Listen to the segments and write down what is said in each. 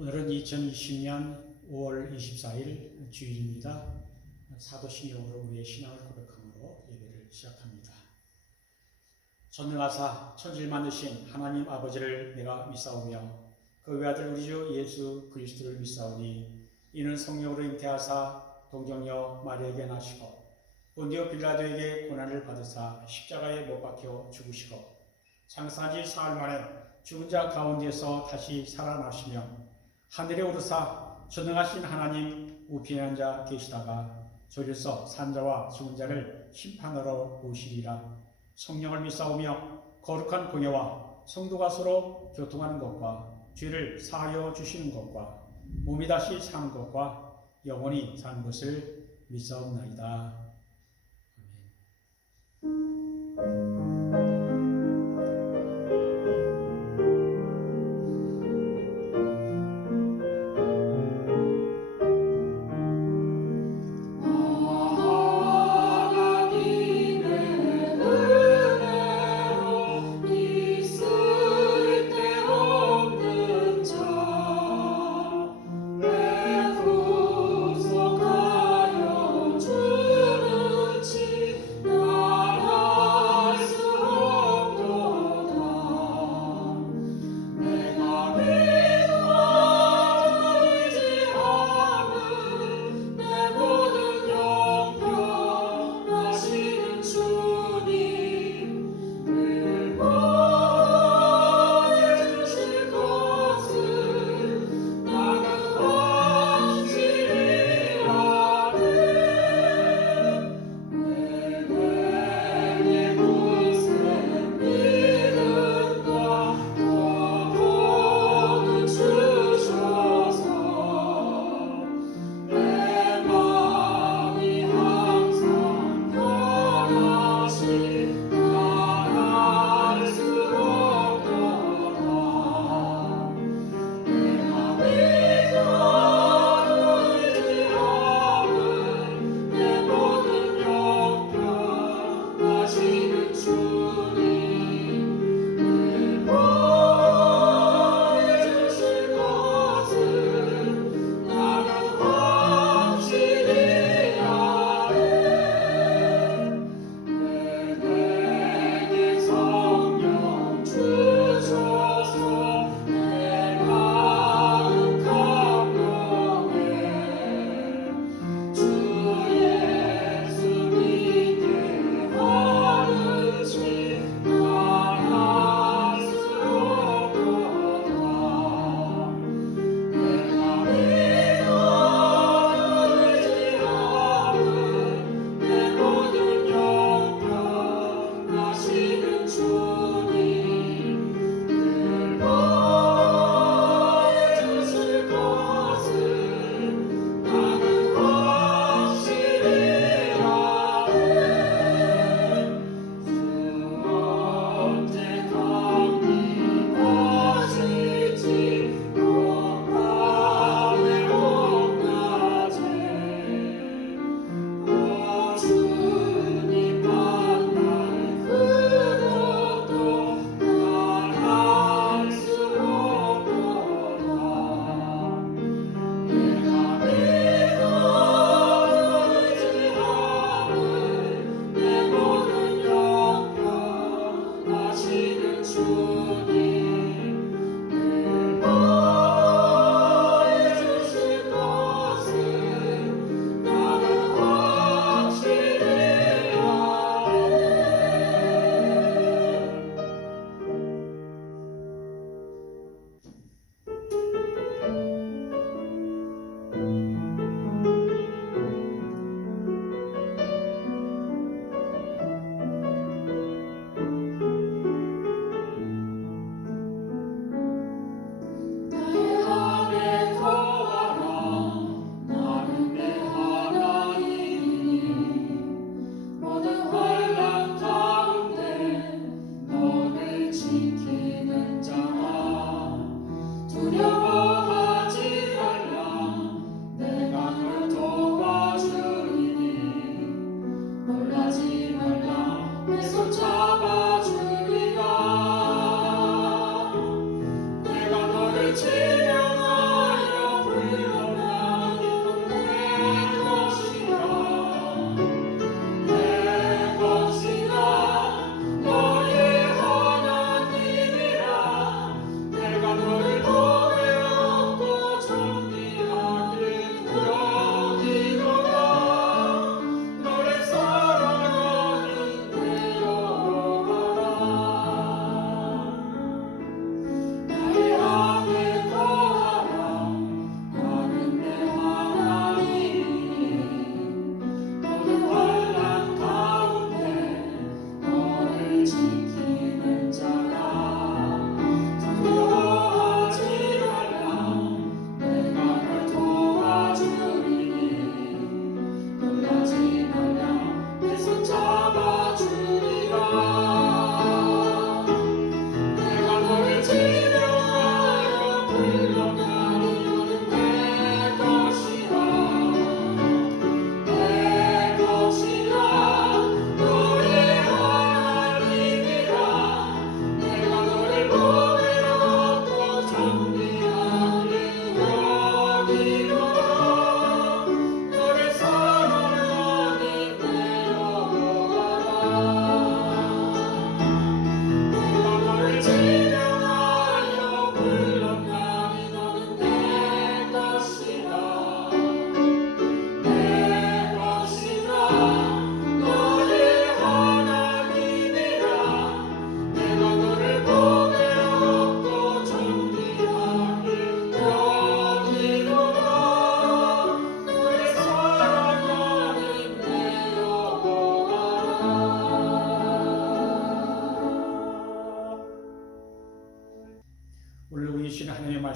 오늘은 2020년 5월 24일 주일입니다. 사도신경으로 우리의 신앙을 고백함으로 예배를 시작합니다. 전능하사 천지를 만드신 하나님 아버지를 내가 믿사오며 그 외아들 우리 주 예수 그리스도를 믿사오니 이는 성령으로 잉태하사 동정녀 마리아에게 나시고 본디오 빌라도에게 고난을 받으사 십자가에 못 박혀 죽으시고 장사한 지 사흘 만에 죽은 자 가운데서 다시 살아나시며 하늘에 오르사 전능하신 하나님 우편에 앉아 계시다가 저리서 산자와 죽은 자를 심판하러 오시리라. 성령을 믿사오며 거룩한 공예와 성도가 서로 교통하는 것과 죄를 사하여 주시는 것과 몸이 다시 사는 것과 영원히 사는 것을 믿사옵나이다.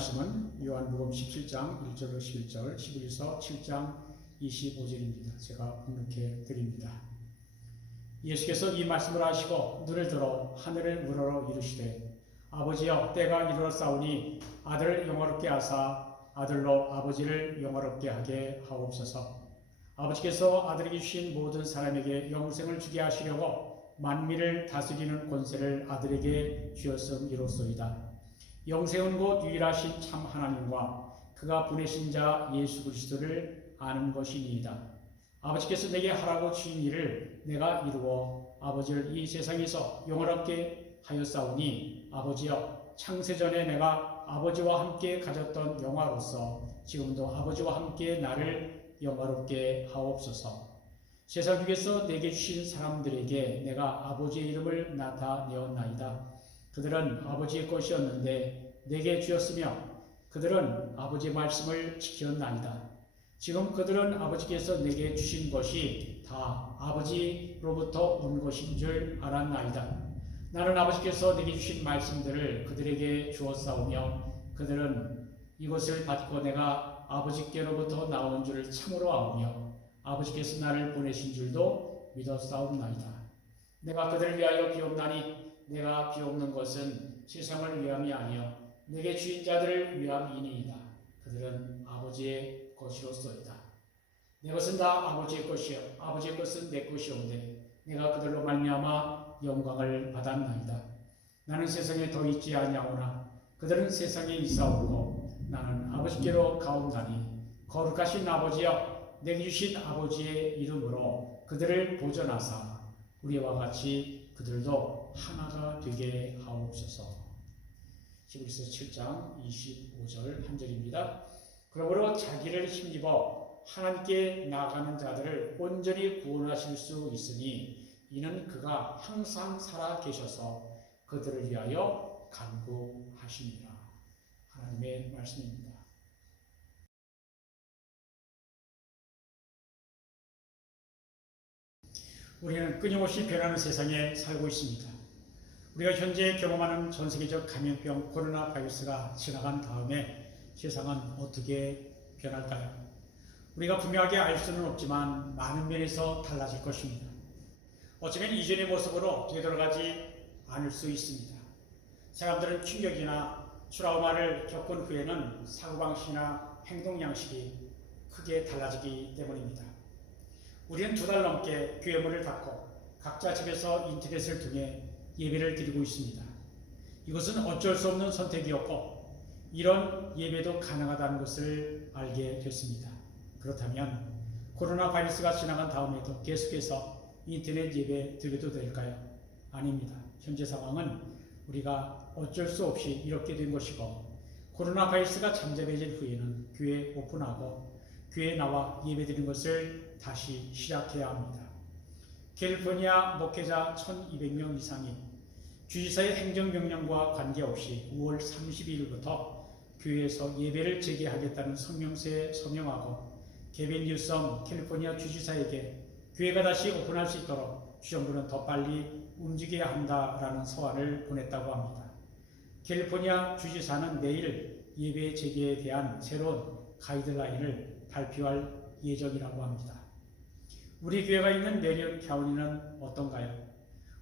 말씀은 요한복음 17장 1절로 11절, 11서 7장 25절입니다. 제가 번역해 드립니다. 예수께서 이 말씀을 하시고 눈을 들어 하늘을 우러러 이르시되 아버지여 때가 이르렀사오니 아들을 영화롭게 하사 아들로 아버지를 영화롭게 하게 하옵소서. 아버지께서 아들에게 주신 모든 사람에게 영생을 주게 하시려고 만민을 다스리는 권세를 아들에게 주었음이로소이다. 영생은 곧 유일하신 참 하나님과 그가 보내신 자 예수 그리스도를 아는 것이니이다. 아버지께서 내게 하라고 주신 일을 내가 이루어 아버지를 이 세상에서 영화롭게 하였사오니 아버지여 창세전에 내가 아버지와 함께 가졌던 영화로서 지금도 아버지와 함께 나를 영화롭게 하옵소서. 세상 중에서 내게 주신 사람들에게 내가 아버지의 이름을 나타내었나이다. 그들은 아버지의 것이었는데 내게 주었으며 그들은 아버지의 말씀을 지켰나이다. 지금 그들은 아버지께서 내게 주신 것이 다 아버지로부터 온 것인 줄 알았나이다. 나는 아버지께서 내게 주신 말씀들을 그들에게 주었사오며 그들은 이것을 받고 내가 아버지께로부터 나온 줄을 참으로 아오며 아버지께서 나를 보내신 줄도 믿었사옵나이다. 내가 그들을 위하여 비옵나니 내가 비옵는 것은 세상을 위함이 아니요 내게 주인 자들을 위함이니이다. 그들은 아버지의 것이로소이다. 내 것은 다 아버지의 것이요 아버지의 것은 내 것이온데 내가 그들로 말미암아 영광을 받았나이다. 나는 세상에 더 있지 아니하오나 그들은 세상에 있사오고 나는 아버지께로 가온다니 거룩하신 아버지여 내게 주신 아버지의 이름으로 그들을 보존하사 우리와 같이 그들도 하나가 되게 하옵소서. 히브리서 7장 25절 한 절입니다. 그러므로 자기를 힘입어 하나님께 나아가는 자들을 온전히 구원하실 수 있으니 이는 그가 항상 살아 계셔서 그들을 위하여 간구하시니라. 하나님의 말씀입니다. 우리는 끊임없이 변하는 세상에 살고 있습니다. 우리가 현재 경험하는 전 세계적 감염병 코로나 바이러스가 지나간 다음에 세상은 어떻게 변할까요? 우리가 분명하게 알 수는 없지만 많은 면에서 달라질 것입니다. 어쩌면 이전의 모습으로 되돌아가지 않을 수 있습니다. 사람들은 충격이나 트라우마를 겪은 후에는 사고방식이나 행동 양식이 크게 달라지기 때문입니다. 우리는 2달 넘게 교회 문을 닫고 각자 집에서 인터넷을 통해 예배를 드리고 있습니다. 이것은 어쩔 수 없는 선택이었고 이런 예배도 가능하다는 것을 알게 됐습니다. 그렇다면 코로나 바이러스가 지나간 다음에도 계속해서 인터넷 예배 드려도 될까요? 아닙니다. 현재 상황은 우리가 어쩔 수 없이 이렇게 된 것이고 코로나 바이러스가 잠잠해진 후에는 교회 오픈하고 교회에 나와 예배 드리는 것을 다시 시작해야 합니다. 캘리포니아 목회자 1200명 이상이 주지사의 행정명령과 관계없이 5월 32일부터 교회에서 예배를 재개하겠다는 성명서에 서명하고 게빈 뉴섬 캘리포니아 주지사에게 교회가 다시 오픈할 수 있도록 주정부는 더 빨리 움직여야 한다라는 서한을 보냈다고 합니다. 캘리포니아 주지사는 내일 예배 재개에 대한 새로운 가이드라인을 발표할 예정이라고 합니다. 우리 교회가 있는 메리언 카운티는 어떤가요?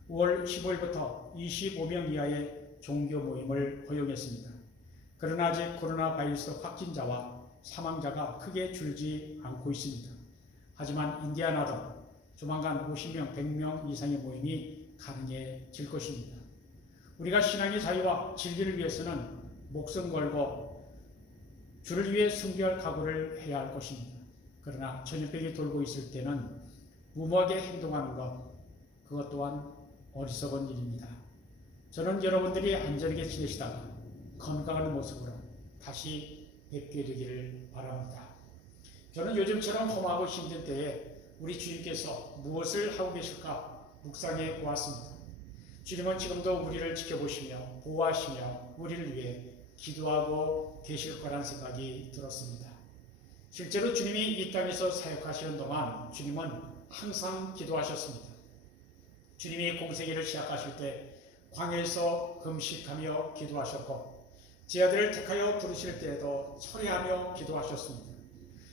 5월 15일부터 25명 이하의 종교 모임을 허용했습니다. 그러나 아직 코로나 바이러스 확진자와 사망자가 크게 줄지 않고 있습니다. 하지만 인디아나도 조만간 50명, 100명 이상의 모임이 가능해질 것입니다. 우리가 신앙의 자유와 진리를 위해서는 목숨 걸고 주를 위해 순교할 각오를 해야 할 것입니다. 그러나 전염병이 돌고 있을 때는 무모하게 행동하는 것, 그것 또한 어리석은 일입니다. 저는 여러분들이 안전하게 지내시다가 건강한 모습으로 다시 뵙게 되기를 바랍니다. 저는 요즘처럼 험하고 힘든 때에 우리 주님께서 무엇을 하고 계실까 묵상해 보았습니다. 주님은 지금도 우리를 지켜보시며 보호하시며 우리를 위해 기도하고 계실 거란 생각이 들었습니다. 실제로 주님이 이 땅에서 사역하시는 동안 주님은 항상 기도하셨습니다. 주님이 공생애를 시작하실 때 광야에서 금식하며 기도하셨고 제 아들을 택하여 부르실 때에도 철회하며 기도하셨습니다.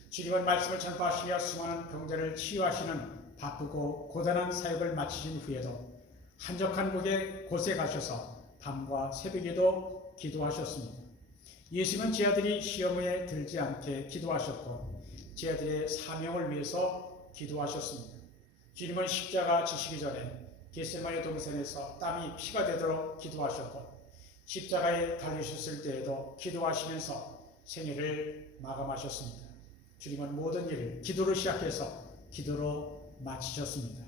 주님은 말씀을 전파하시며 수많은 병자를 치유하시는 바쁘고 고단한 사역을 마치신 후에도 한적한 곳에 가셔서 밤과 새벽에도 기도하셨습니다. 예수님은 제 아들이 시험에 들지 않게 기도하셨고 제 아들의 사명을 위해서 기도하셨습니다. 주님은 십자가 지시기 전에 겟세마네 동산에서 땀이 피가 되도록 기도하셨고 십자가에 달리셨을 때에도 기도하시면서 생애를 마감하셨습니다. 주님은 모든 일을 기도로 시작해서 기도로 마치셨습니다.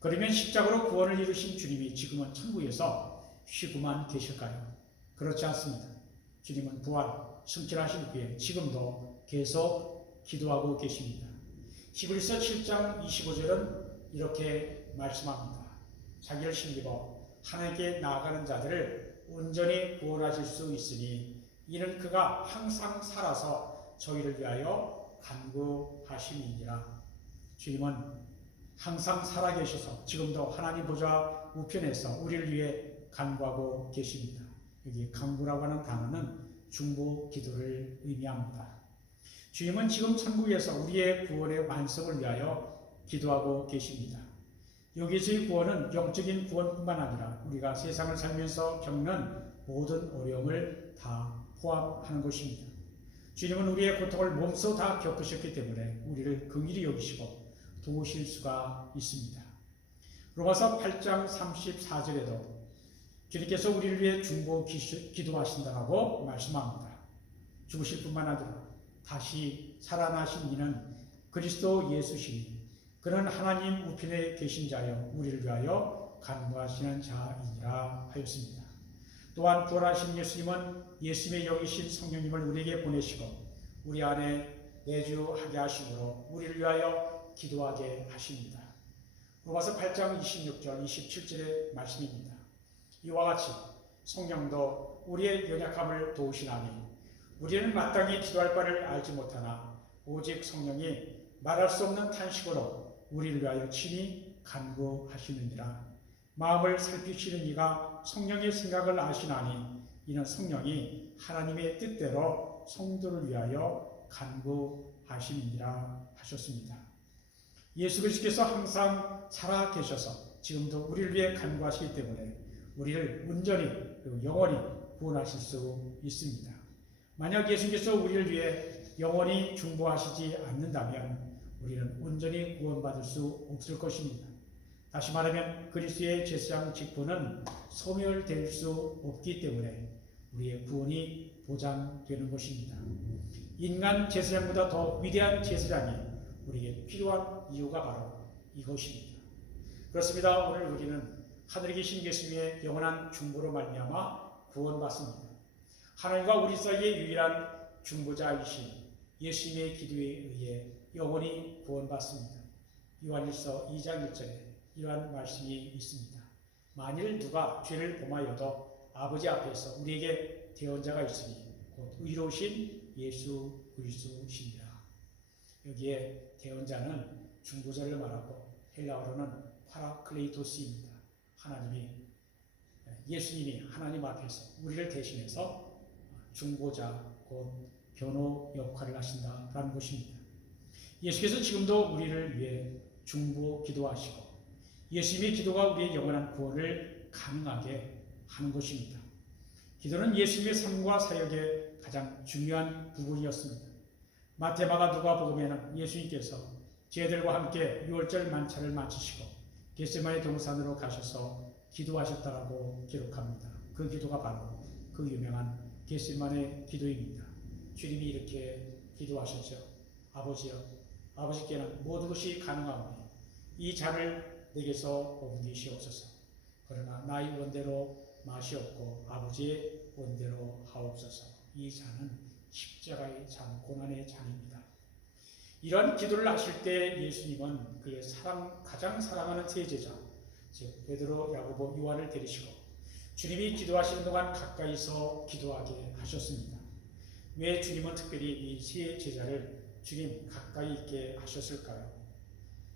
그러면 십자가로 구원을 이루신 주님이 지금은 천국에서 쉬고만 계실까요? 그렇지 않습니다. 주님은 부활, 승천하신 후에 지금도 계속 기도하고 계십니다. 히브리서 7장 25절은 이렇게 말씀합니다. 자기를 힘입어 하나님께 나아가는 자들을 온전히 구원하실 수 있으니 이는 그가 항상 살아서 저희를 위하여 간구하심이니라. 주님은 항상 살아계셔서 지금도 하나님 보좌 우편에서 우리를 위해 간구하고 계십니다. 여기 간구라고 하는 단어는 중보 기도를 의미합니다. 주님은 지금 천국에서 우리의 구원의 완성을 위하여 기도하고 계십니다. 여기서의 구원은 영적인 구원뿐만 아니라 우리가 세상을 살면서 겪는 모든 어려움을 다 포함하는 것입니다. 주님은 우리의 고통을 몸소 다 겪으셨기 때문에 우리를 긍휼히 여기시고 도우실 수가 있습니다. 로마서 8장 34절에도 주님께서 우리를 위해 중보 기도하신다라고 말씀합니다. 죽으실 뿐만 아니라 다시 살아나신 이는 그리스도 예수시니 그는 하나님 우편에 계신 자여 우리를 위하여 간구하시는 자이니라 하였습니다. 또한 부활하신 예수님은 예수님의 영이신 성령님을 우리에게 보내시고 우리 안에 내주하게 하심으로 우리를 위하여 기도하게 하십니다. 로마서 8장 26절 27절의 말씀입니다. 이와 같이 성령도 우리의 연약함을 도우시나니 우리는 마땅히 기도할 바를 알지 못하나 오직 성령이 말할 수 없는 탄식으로 우리를 위하여 친히 간구하시느니라. 마음을 살피시는 이가 성령의 생각을 아시나니 이는 성령이 하나님의 뜻대로 성도를 위하여 간구하시느니라 하셨습니다. 예수 그리스도께서 항상 살아 계셔서 지금도 우리를 위해 간구하시기 때문에 우리를 온전히 그리고 영원히 구원하실 수 있습니다. 만약 예수께서 우리를 위해 영원히 중보하시지 않는다면 우리는 온전히 구원받을 수 없을 것입니다. 다시 말하면 그리스도의 제사장 직분은 소멸될 수 없기 때문에 우리의 구원이 보장되는 것입니다. 인간 제사장보다 더 위대한 제사장이 우리에게 필요한 이유가 바로 이것입니다. 그렇습니다. 오늘 우리는 하늘에 계신 예수님의 영원한 중보로 말미암아 구원받습니다. 하나님과 우리 사이의 유일한 중보자이신 예수님의 기도에 의해 영원히 구원받습니다. 요한일서 2장 1절에 이러한 말씀이 있습니다. 만일 누가 죄를 범하여도 아버지 앞에서 우리에게 대언자가 있으니 곧 의로우신 예수 그리스도시니라. 여기에 대언자는 중보자를 말하고 헬라어로는 파라클레이토스입니다. 예수님이 하나님 앞에서 우리를 대신해서 중보자 곧 변호 역할을 하신다라는 것입니다. 예수께서 지금도 우리를 위해 중보 기도하시고 예수님의 기도가 우리의 영원한 구원을 가능하게 하는 것입니다. 기도는 예수님의 삶과 사역의 가장 중요한 부분이었습니다. 마태, 마가, 누가복음에는 예수님께서 제자들과 함께 유월절 만찬을 마치시고 겟세마네 동산으로 가셔서 기도하셨다라고 기록합니다. 그 기도가 바로 그 유명한 겟세마네 기도입니다. 주님이 이렇게 기도하셨죠. 아버지여, 아버지께는 모든 것이 가능하오니 이 잔을 내게서 옮기시옵소서. 그러나 나의 원대로 마시옵고 아버지의 원대로 하옵소서. 이 잔은 십자가의 잔, 고난의 잔입니다. 이런 기도를 하실 때 예수님은 그의 가장 사랑하는 세 제자, 즉 베드로, 야고보, 요한을 데리시고 주님이 기도하시는 동안 가까이서 기도하게 하셨습니다. 왜 주님은 특별히 이 세 제자를 주님 가까이 있게 하셨을까요?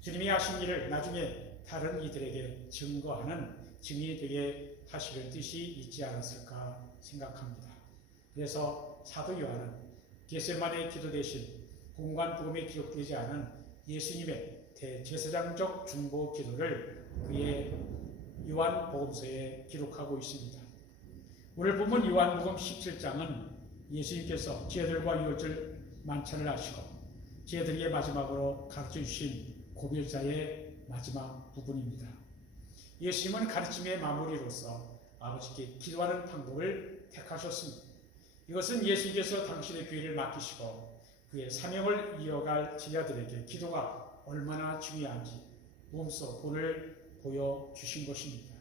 주님이 하신 일을 나중에 다른 이들에게 증거하는 증인이 되게 하시는 뜻이 있지 않았을까 생각합니다. 그래서 사도 요한은 겟세마네 기도 대신 공간 복음에 기록되지 않은 예수님의 대제사장적 중보 기도를 그의 요한복음서에 기록하고 있습니다. 오늘 본문 요한복음 17장은 예수님께서 제자들과 유월절 만찬을 하시고 제자들에게 마지막으로 가르쳐 주신 고별자의 마지막 부분입니다. 예수님은 가르침의 마무리로서 아버지께 기도하는 방법을 택하셨습니다. 이것은 예수님께서 당신의 교회를 맡기시고 그의 사명을 이어갈 제자들에게 기도가 얼마나 중요한지 몸소 본을 보여주신 것입니다.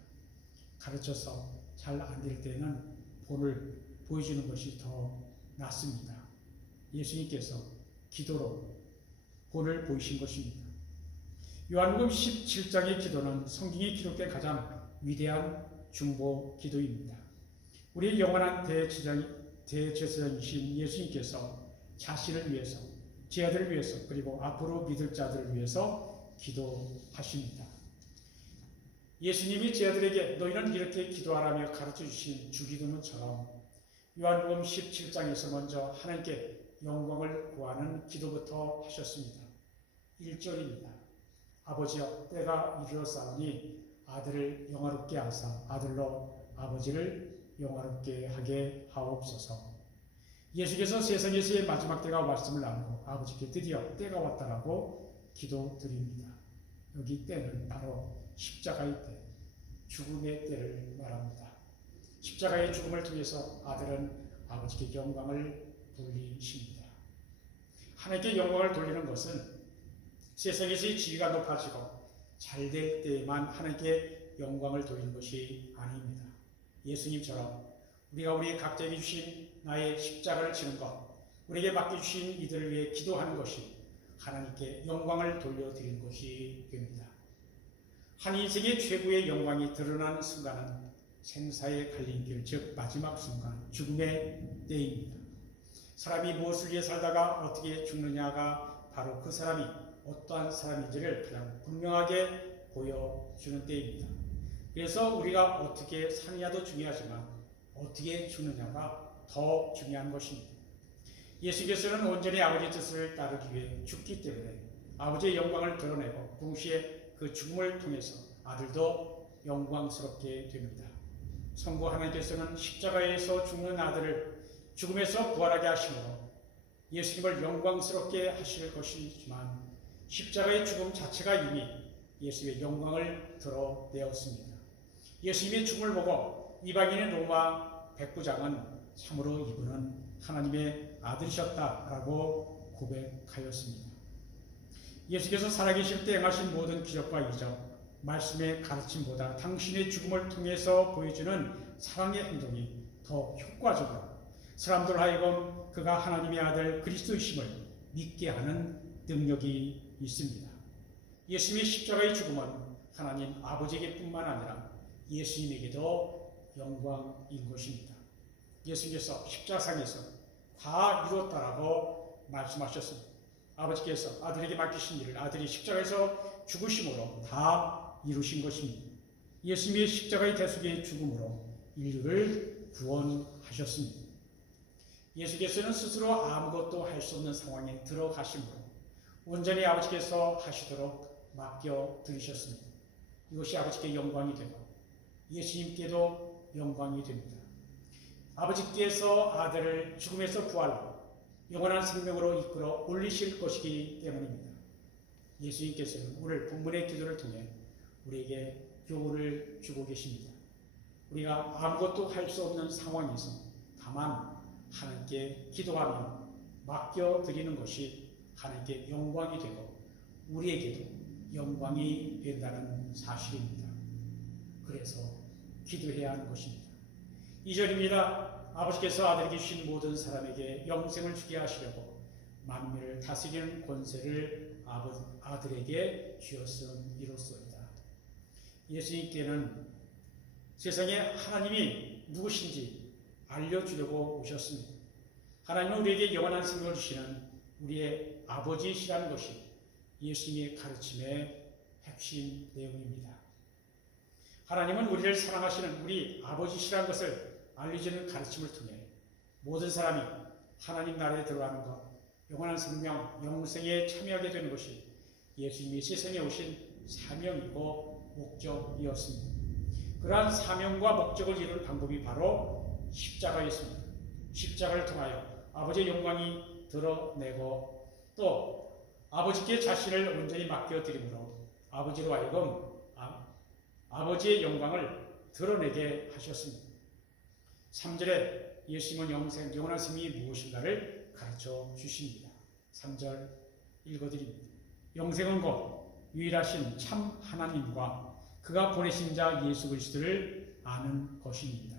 가르쳐서 잘 안 될 때는 본을 보여주는 것이 더 낫습니다. 예수님께서 기도로 본을 보이신 것입니다. 요한복음 17장의 기도는 성경에 기록된 가장 위대한 중보 기도입니다. 우리의 영원한 대제사장이신 예수님께서 자신을 위해서, 제자들을 위해서, 그리고 앞으로 믿을 자들을 위해서 기도하십니다. 예수님이 제자들에게 너희는 이렇게 기도하라며 가르쳐 주신 주기도문처럼 요한복음 17장에서 먼저 하나님께 영광을 구하는 기도부터 하셨습니다. 1절입니다. 아버지여 때가 이르렀사오니 아들을 영화롭게 하사 아들로 아버지를 영화롭게 하게 하옵소서. 예수께서 세상에서의 마지막 때가 왔음을 알고 아버지께 드디어 때가 왔다라고 기도드립니다. 여기 때는 바로 십자가의 때, 죽음의 때를 말합니다. 십자가의 죽음을 통해서 아들은 아버지께 영광을 돌리십니다. 하나님께 영광을 돌리는 것은 세상에서의 지위가 높아지고 잘 될 때에만 하나님께 영광을 돌리는 것이 아닙니다. 예수님처럼 우리가 우리 각자에게 주신 나의 십자가를 지는 것, 우리에게 맡겨주신 이들을 위해 기도하는 것이 하나님께 영광을 돌려드리는 것이 됩니다. 한 인생의 최고의 영광이 드러나는 순간은 생사의 갈림길, 즉 마지막 순간, 죽음의 때입니다. 사람이 무엇을 위해 살다가 어떻게 죽느냐가 바로 그 사람이 어떠한 사람인지를 가장 분명하게 보여주는 때입니다. 그래서 우리가 어떻게 사느냐도 중요하지만 어떻게 죽느냐가 더 중요한 것입니다. 예수께서는 온전히 아버지의 뜻을 따르기 위해 죽기 때문에 아버지의 영광을 드러내고 동시에 그 죽음을 통해서 아들도 영광스럽게 됩니다. 성부 하나님께서는 십자가에서 죽는 아들을 죽음에서 부활하게 하심으로 예수님을 영광스럽게 하실 것이지만 십자가의 죽음 자체가 이미 예수의 영광을 드러내었습니다. 예수님의 죽음을 보고 이방인의 로마 백부장은 참으로 이분은 하나님의 아들이셨다라고 고백하였습니다. 예수께서 살아계실 때 행하신 모든 기적과 이적, 말씀의 가르침보다 당신의 죽음을 통해서 보여주는 사랑의 행동이 더 효과적으로 사람들 하여금 그가 하나님의 아들 그리스도이심을 믿게 하는 능력이 있습니다. 예수님의 십자가의 죽음은 하나님 아버지에게뿐만 아니라 예수님에게도 영광인 것입니다. 예수님께서 십자상에서 다 이루었다라고 말씀하셨습니다. 아버지께서 아들에게 맡기신 일을 아들이 십자가에서 죽으심으로 다 이루신 것입니다. 예수님의 십자가의 대속의 죽음으로 인류를 구원하셨습니다. 예수께서는 스스로 아무것도 할 수 없는 상황에 들어가심으로 온전히 아버지께서 하시도록 맡겨드리셨습니다. 이것이 아버지께 영광이 되고 예수님께도 영광이 됩니다. 아버지께서 아들을 죽음에서 부활로 영원한 생명으로 이끌어 올리실 것이기 때문입니다. 예수님께서는 오늘 본문의 기도를 통해 우리에게 교훈을 주고 계십니다. 우리가 아무것도 할 수 없는 상황에서 다만 하나님께 기도하며 맡겨드리는 것이 하나님께 영광이 되고 우리에게도 영광이 된다는 사실입니다. 그래서 기도해야 하는 것입니다. 2절입니다. 아버지께서 아들에게 주신 모든 사람에게 영생을 주게 하시려고 만민을 다스리는 권세를 아들에게 주었음이로소이다. 예수님께는 세상에 하나님이 누구신지 알려주려고 오셨습니다. 하나님은 우리에게 영원한 생명을 주시는 우리의 아버지시라는 것이 예수님의 가르침의 핵심 내용입니다. 하나님은 우리를 사랑하시는 우리 아버지시라는 것을 알려주는 가르침을 통해 모든 사람이 하나님 나라에 들어가는 것, 영원한 생명, 영생에 참여하게 되는 것이 예수님이 세상에 오신 사명이고 목적이었습니다. 그러한 사명과 목적을 이룰 방법이 바로 십자가였습니다. 십자가를 통하여 아버지의 영광이 드러내고 또 아버지께 자신을 온전히 맡겨드림으로 아버지로 하여금 아버지의 영광을 드러내게 하셨습니다. 3절에 예수님은 영원한 생명이 무엇인가를 가르쳐 주십니다. 3절 읽어드립니다. 영생은 곧 유일하신 참 하나님과 그가 보내신 자 예수 그리스도를 아는 것입니다.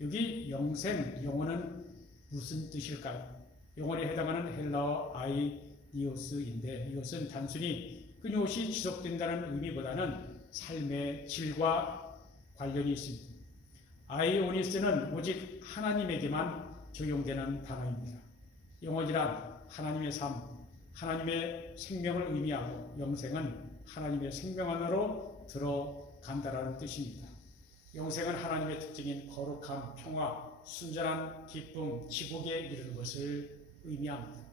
여기 영생, 영혼은 무슨 뜻일까요? 영혼에 해당하는 헬라어 아이니오스인데 이것은 단순히 끊임없이 지속된다는 의미보다는 삶의 질과 관련이 있습니다. 아이오니스는 오직 하나님에게만 적용되는 단어입니다. 영혼이란 하나님의 삶, 하나님의 생명을 의미하고 영생은 하나님의 생명 안으로 들어간다라는 뜻입니다. 영생은 하나님의 특징인 거룩함, 평화, 순전한 기쁨, 지복에 이르는 것을 의미합니다.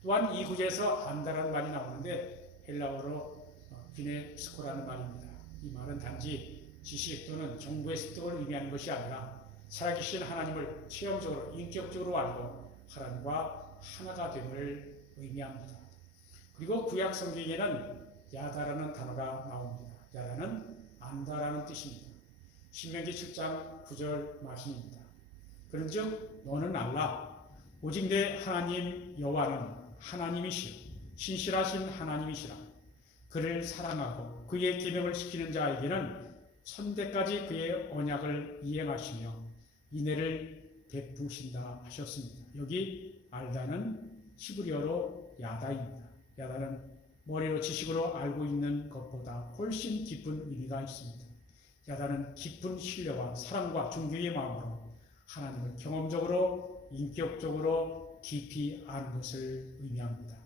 또한 이 구절에서 안다라는 말이 나오는데 헬라어로 귀네스코라는 말입니다. 이 말은 단지 지식 또는 정보의 습득을 의미하는 것이 아니라 살아계신 하나님을 체험적으로 인격적으로 알고 하나님과 하나가 됨을 의미합니다. 그리고 구약 성경에는 야다라는 단어가 나옵니다. 야다는 안다라는 뜻입니다. 신명기 7장 9절 말씀입니다. 그런즉 너는 알라 오직 내 하나님 여호와는 하나님이시요 신실하신 하나님이시라. 그를 사랑하고 그의 계명을 지키는 자에게는 천대까지 그의 언약을 이행하시며 인애를 베푸신다 하셨습니다. 여기 알다는 히브리어로 야다입니다. 야다는 머리로 지식으로 알고 있는 것보다 훨씬 깊은 의미가 있습니다. 야다는 깊은 신뢰와 사랑과 존경의 마음으로 하나님을 경험적으로 인격적으로 깊이 아는 것을 의미합니다.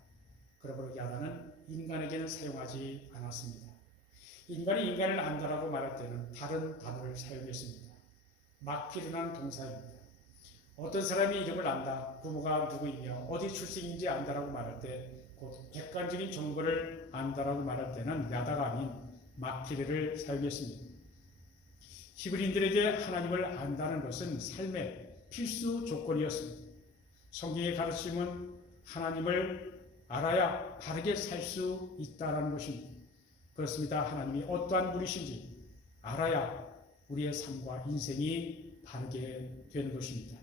그러므로 야다는 인간에게는 사용하지 않았습니다. 인간이 인간을 안다라고 말할 때는 다른 단어를 사용했습니다. 막필이라는 동사입니다. 어떤 사람이 이름을 안다, 부모가 누구이며 어디 출생인지 안다라고 말할 때 곧 객관적인 정보를 안다라고 말할 때는 야다가 아닌 막필을 사용했습니다. 히브리인들에게 하나님을 안다는 것은 삶의 필수 조건이었습니다. 성경의 가르침은 하나님을 알아야 바르게 살 수 있다는 것입니다. 그렇습니다. 하나님이 어떠한 분이신지 알아야 우리의 삶과 인생이 바르게 되는 것입니다.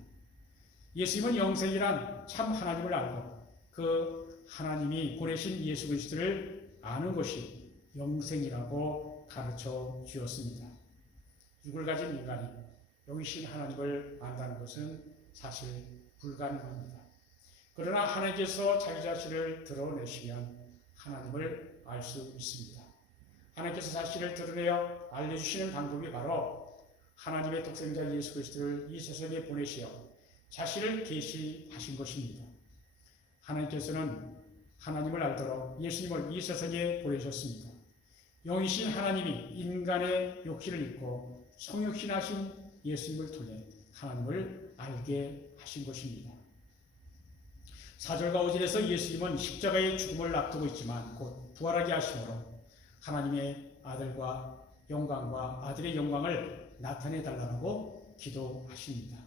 예수님은 영생이란 참 하나님을 알고 그 하나님이 보내신 예수 그리스도를 아는 것이 영생이라고 가르쳐 주었습니다. 육을 가진 인간이 영이신 하나님을 안다는 것은 사실 불가능합니다. 그러나 하나님께서 자기 자신을 드러내시면 하나님을 알 수 있습니다. 하나님께서 자신을 드러내어 알려주시는 방법이 바로 하나님의 독생자 예수 그리스도를 이 세상에 보내시어 자신을 계시하신 것입니다. 하나님께서는 하나님을 알도록 예수님을 이 세상에 보내셨습니다. 영이신 하나님이 인간의 욕심을 입고 성육신하신 예수님을 통해 하나님을 알게 하신 것입니다. 4절과 5절에서 예수님은 십자가의 죽음을 앞두고 있지만 곧 부활하게 하심으로 하나님의 아들과 영광과 아들의 영광을 나타내 달라고 기도하십니다.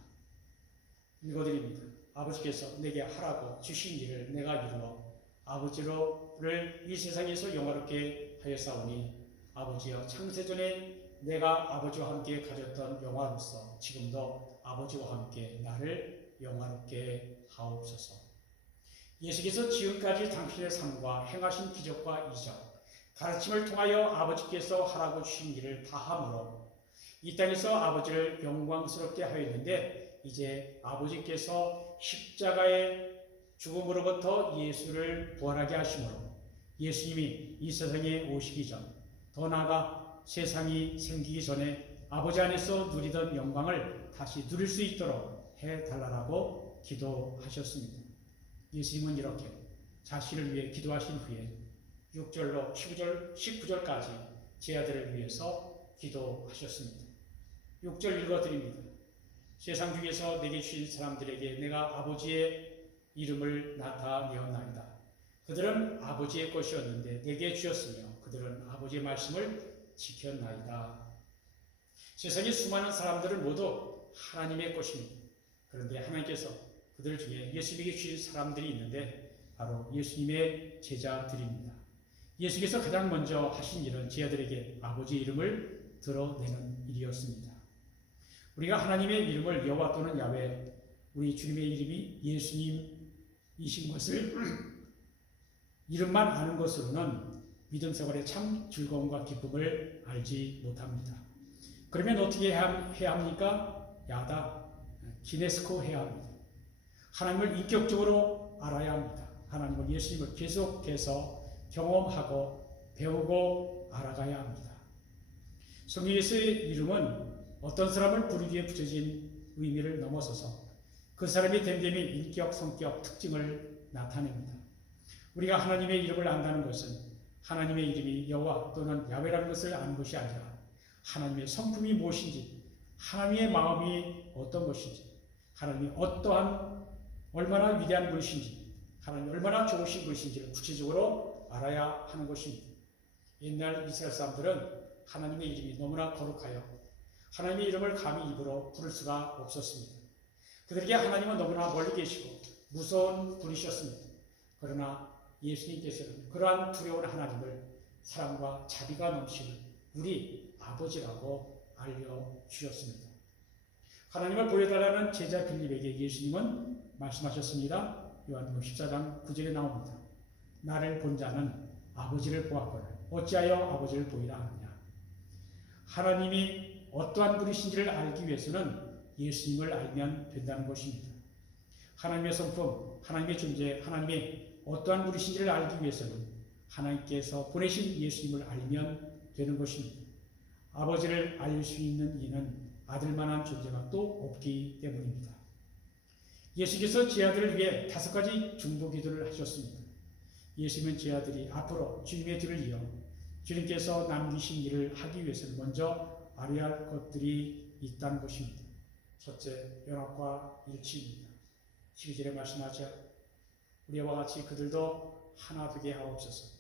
읽어드립니다. 아버지께서 내게 하라고 주신 일을 내가 이루어 아버지를 이 세상에서 영화롭게 하였사오니 아버지여 창세전에 내가 아버지와 함께 가졌던 영화로서 지금도 아버지와 함께 나를 영화롭게 하옵소서. 예수께서 지금까지 당신의 삶과 행하신 기적과 이적, 가르침을 통하여 아버지께서 하라고 주신 일을 다함으로 이 땅에서 아버지를 영광스럽게 하였는데 이제 아버지께서 십자가의 죽음으로부터 예수를 부활하게 하심으로 예수님이 이 세상에 오시기 전, 더 나아가 세상이 생기기 전에 아버지 안에서 누리던 영광을 다시 누릴 수 있도록 해달라고 기도하셨습니다. 예수님은 이렇게 자신을 위해 기도하신 후에 6절로 19절까지 제 아들을 위해서 기도하셨습니다. 6절 읽어드립니다. 세상 중에서 내게 주신 사람들에게 내가 아버지의 이름을 나타내었나이다. 그들은 아버지의 것이었는데 내게 주었으며 그들은 아버지의 말씀을 지켰나이다. 세상의 수많은 사람들은 모두 하나님의 것입니다. 그런데 하나님께서 그들 중에 예수님에게 주신 사람들이 있는데 바로 예수님의 제자들입니다. 예수께서 가장 먼저 하신 일은 제자들에게 아버지 이름을 드러내는 일이었습니다. 우리가 하나님의 이름을 여호와 또는 야훼, 우리 주님의 이름이 예수님이신 것을 이름만 아는 것으로는 믿음 생활의 참 즐거움과 기쁨을 알지 못합니다. 그러면 어떻게 해야 합니까? 야다, 기네스코 해야 합니다. 하나님을 인격적으로 알아야 합니다. 하나님을, 예수님을 계속해서 경험하고 배우고 알아가야 합니다. 성경에서의 이름은 어떤 사람을 부르기 위해 붙여진 의미를 넘어서서 그 사람의 됨됨이 인격, 성격, 특징을 나타냅니다. 우리가 하나님의 이름을 안다는 것은 하나님의 이름이 여호와 또는 야훼라는 것을 아는 것이 아니라 하나님의 성품이 무엇인지, 하나님의 마음이 어떤 것인지, 하나님이 얼마나 위대한 분이신지, 하나님이 얼마나 좋으신 분이신지를 구체적으로 알아야 하는 것입니다. 옛날 이스라엘 사람들은 하나님의 이름이 너무나 거룩하여 하나님의 이름을 감히 입으로 부를 수가 없었습니다. 그들에게 하나님은 너무나 멀리 계시고 무서운 분이셨습니다. 그러나 예수님께서는 그러한 두려운 하나님을 사랑과 자비가 넘치는 우리 아버지라고 알려주셨습니다. 하나님을 보여달라는 제자 빌립에게 예수님은 말씀하셨습니다. 요한복음 14장 9절에 나옵니다. 나를 본 자는 아버지를 보았거늘 어찌하여 아버지를 보이라 하느냐. 하나님이 어떠한 분이신지를 알기 위해서는 예수님을 알면 된다는 것입니다. 하나님의 성품, 하나님의 존재, 하나님의 어떠한 분이신지를 알기 위해서는 하나님께서 보내신 예수님을 알면 되는 것입니다. 아버지를 알 수 있는 이는 아들만한 존재가 또 없기 때문입니다. 예수께서 제 아들을 위해 5가지 중보기도를 하셨습니다. 예수님은 제 아들이 앞으로 주님의 뒤를 이어 주님께서 남기신 일을 하기 위해서는 먼저 알아야 할 것들이 있다는 것입니다. 첫째, 연합과 일치입니다. 12절에 말씀하죠. 우리와 같이 그들도 하나 되게 하옵소서.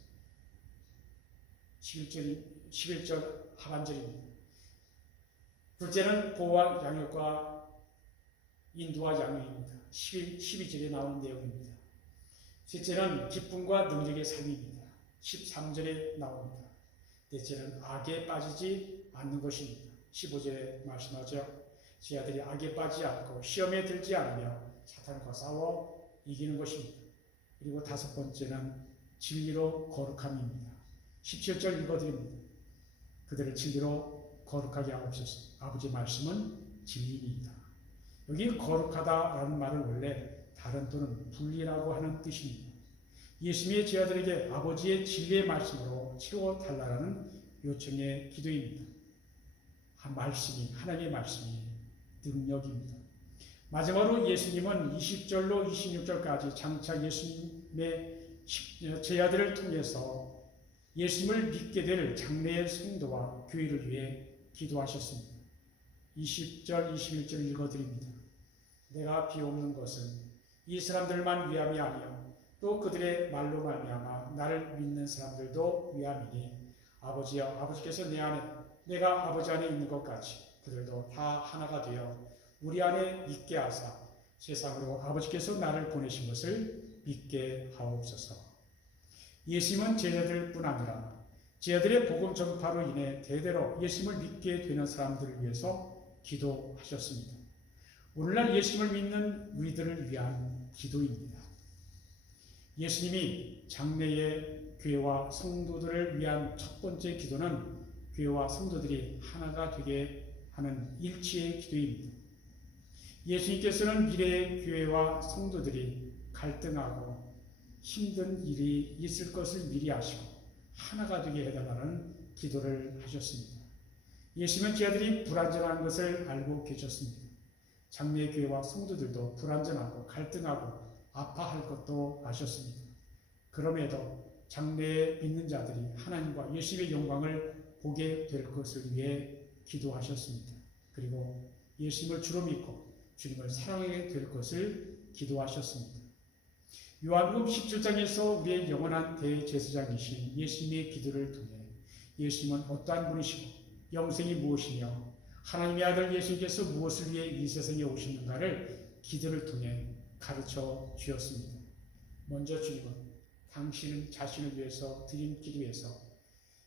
11절 하반절입니다. 둘째는 보호와 양육과 인도와 양육입니다. 12절에 나오는 내용입니다. 셋째는 기쁨과 능력의 삶입니다. 13절에 나옵니다. 넷째는 악에 빠지지 않는 것입니다. 15절에 말씀하죠. 제 아들이 악에 빠지지 않고 시험에 들지 않으며 사탄과 싸워 이기는 것입니다. 그리고 5번째는 진리로 거룩함입니다. 17절 읽어드립니다. 그들을 진리로 거룩하게 하옵소서. 아버지의 말씀은 진리입니다. 여기 거룩하다라는 말은 원래 다른 또는 분리라고 하는 뜻입니다. 예수님의 제자들에게 아버지의 진리의 말씀으로 채워달라는 요청의 기도입니다. 하나님의 말씀이 능력입니다. 마지막으로 예수님은 20절로 26절까지 장차 예수님의 제자들을 통해서 예수님을 믿게 될 장래의 성도와 교회를 위해 기도하셨습니다. 20절, 21절 읽어드립니다. 내가 비옵는 것은 이 사람들만 위함이 아니요 또 그들의 말로 말미암아 나를 믿는 사람들도 위함이니 아버지여, 아버지께서 내 안에 내가 아버지 안에 있는 것 같이 그들도 다 하나가 되어 우리 안에 있게 하사 세상으로 아버지께서 나를 보내신 것을 믿게 하옵소서. 예수님은 제자들뿐 아니라 제자들의 복음 전파로 인해 대대로 예수님을 믿게 되는 사람들을 위해서 기도하셨습니다. 오늘날 예수님을 믿는 우리들을 위한 기도입니다. 예수님이 장래의 교회와 성도들을 위한 첫 번째 기도는 교회와 성도들이 하나가 되게 하는 일치의 기도입니다. 예수님께서는 미래의 교회와 성도들이 갈등하고 힘든 일이 있을 것을 미리 아시고 하나가 되게 해달라는 기도를 하셨습니다. 예수님은 제자들이 불완전한 것을 알고 계셨습니다. 장래의 교회와 성도들도 불완전하고 갈등하고 아파할 것도 아셨습니다. 그럼에도 장래에 믿는 자들이 하나님과 예수님의 영광을 보게 될 것을 위해 기도하셨습니다. 그리고 예수님을 주로 믿고 주님을 사랑하게 될 것을 기도하셨습니다. 요한복음 17장에서 우리의 영원한 대제사장이신 예수님의 기도를 통해 예수님은 어떠한 분이시고 영생이 무엇이며 하나님의 아들 예수님께서 무엇을 위해 이 세상에 오셨는가를 기도를 통해 가르쳐 주었습니다. 먼저 주님은 당신 자신을 위해서 드린 기도에서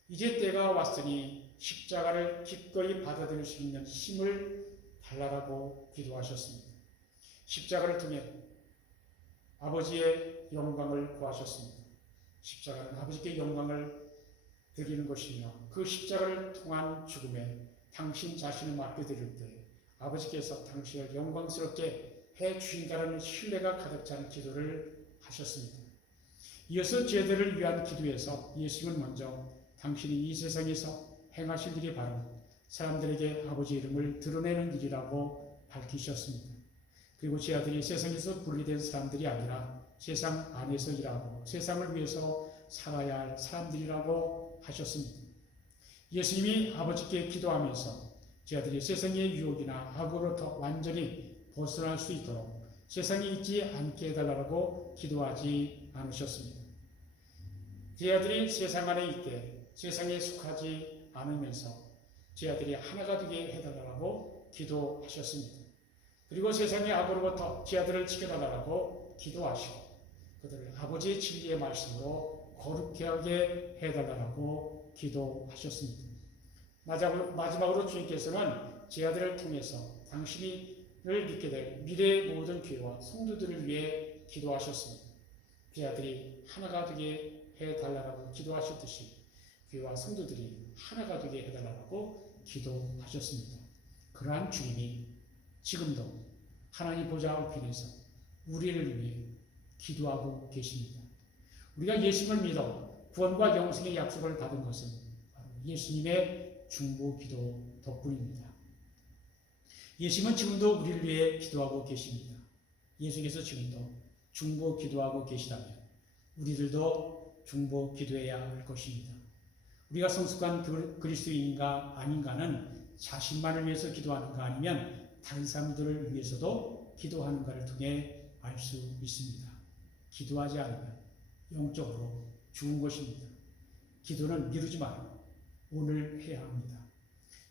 이제 때가 왔으니 십자가를 기꺼이 받아들일 수 있는 힘을 달라라고 기도하셨습니다. 십자가를 통해 아버지의 영광을 구하셨습니다. 십자가는 아버지께 영광을 드리는 것이며 그 십자가를 통한 죽음에 당신 자신을 맡겨드릴 때 아버지께서 당신을 영광스럽게 해주신다는 신뢰가 가득 찬 기도를 하셨습니다. 이어서 죄들을 위한 기도에서 예수님은 먼저 당신이 이 세상에서 행하실 일이 바로 사람들에게 아버지 이름을 드러내는 일이라고 밝히셨습니다. 그리고 제 아들이 세상에서 분리된 사람들이 아니라 세상 안에서 일하고 세상을 위해서 살아야 할 사람들이라고 하셨습니다. 예수님이 아버지께 기도하면서 제 아들이 세상의 유혹이나 악으로부터 완전히 벗어날 수 있도록 세상에 있지 않게 해달라고 기도하지 않으셨습니다. 제 아들이 세상 안에 있되 세상에 속하지 않으면서 제 아들이 하나가 되게 해달라고 기도하셨습니다. 그리고 세상의 악으로부터 제 아들을 지켜달라고 기도하시고 그들을 아버지의 진리의 말씀으로 거룩하게 하게 해달라고 기도하셨습니다. 마지막으로 주님께서는 제 아들을 통해서 당신을 믿게 될 미래의 모든 교회와 성도들을 위해 기도하셨습니다. 제 아들이 하나가 되게 해달라고 기도하셨듯이 교회와 성도들이 하나가 되게 해달라고 기도하셨습니다. 그러한 주님이 지금도 하나님 보좌 우편에서 우리를 위해 기도하고 계십니다. 우리가 예수님을 믿어 구원과 영생의 약속을 받은 것은 바로 예수님의 중보 기도 덕분입니다. 예수님은 지금도 우리를 위해 기도하고 계십니다. 예수께서 지금도 중보 기도하고 계시다면 우리들도 중보 기도해야 할 것입니다. 우리가 성숙한 그리스도인인가 아닌가는 자신만을 위해서 기도하는가 아니면 다른 사람들을 위해서도 기도하는가를 통해 알 수 있습니다. 기도하지 않으면 영적으로 죽은 것입니다. 기도는 미루지 말고 오늘 해야 합니다.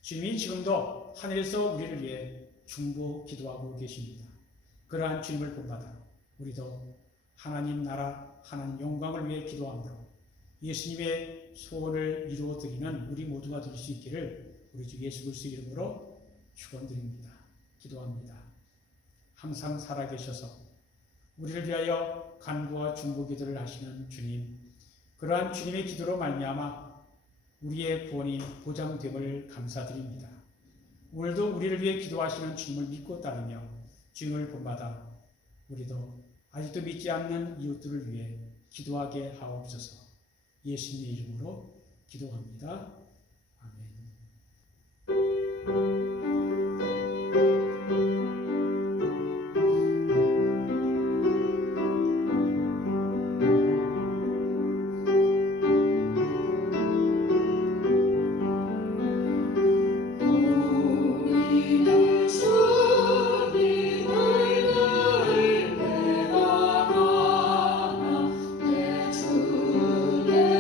주님이 지금도 하늘에서 우리를 위해 중보 기도하고 계십니다. 그러한 주님을 본받아 우리도 하나님 나라, 하나님 영광을 위해 기도함으로 예수님의 소원을 이루어드리는 우리 모두가 될 수 있기를 우리 주 예수 그리스도 이름으로 축원드립니다. 기도합니다. 항상 살아계셔서 우리를 위하여 간구와 중보 기도를 하시는 주님, 그러한 주님의 기도로 말미암아 우리의 구원이 보장됨을 감사드립니다. 오늘도 우리를 위해 기도하시는 주님을 믿고 따르며 주님을 본받아 우리도 아직도 믿지 않는 이웃들을 위해 기도하게 하옵소서. 예수님의 이름으로 기도합니다. 아멘.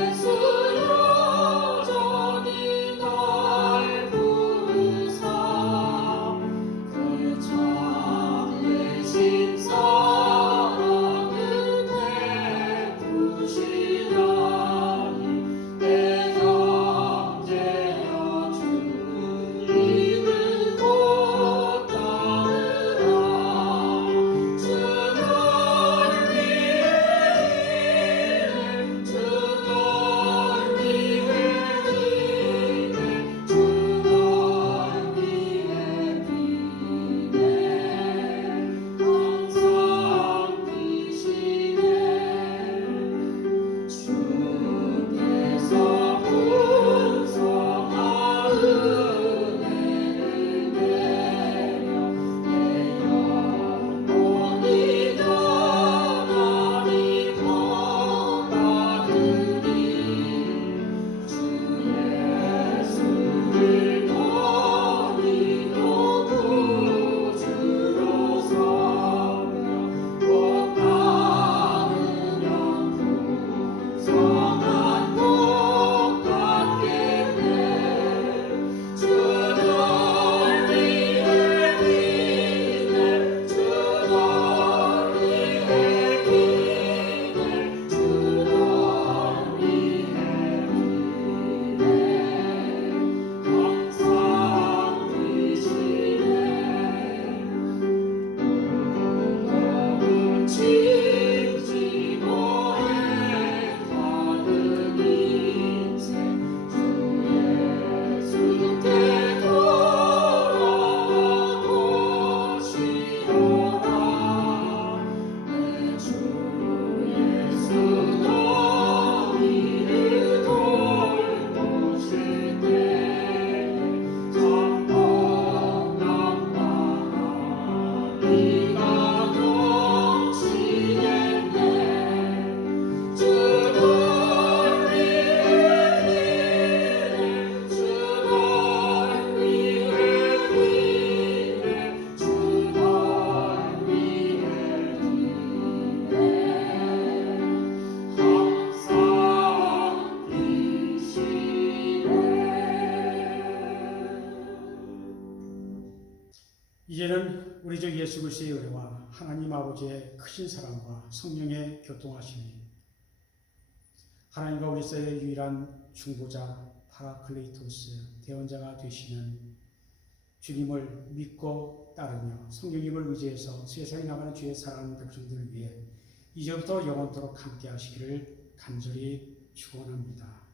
예수 여전히 나 이제는 우리 주 예수 그리스도의 은혜와 하나님 아버지의 크신 사랑과 성령의 교통하심이 하나님과 우리 사이의 유일한 중보자 파라클레이토스 대원자가 되시는 주님을 믿고 따르며 성령님을 의지해서 세상에 나가는 주의 사랑하는 백성들을 위해 이제부터 영원토록 함께 하시기를 간절히 축원합니다.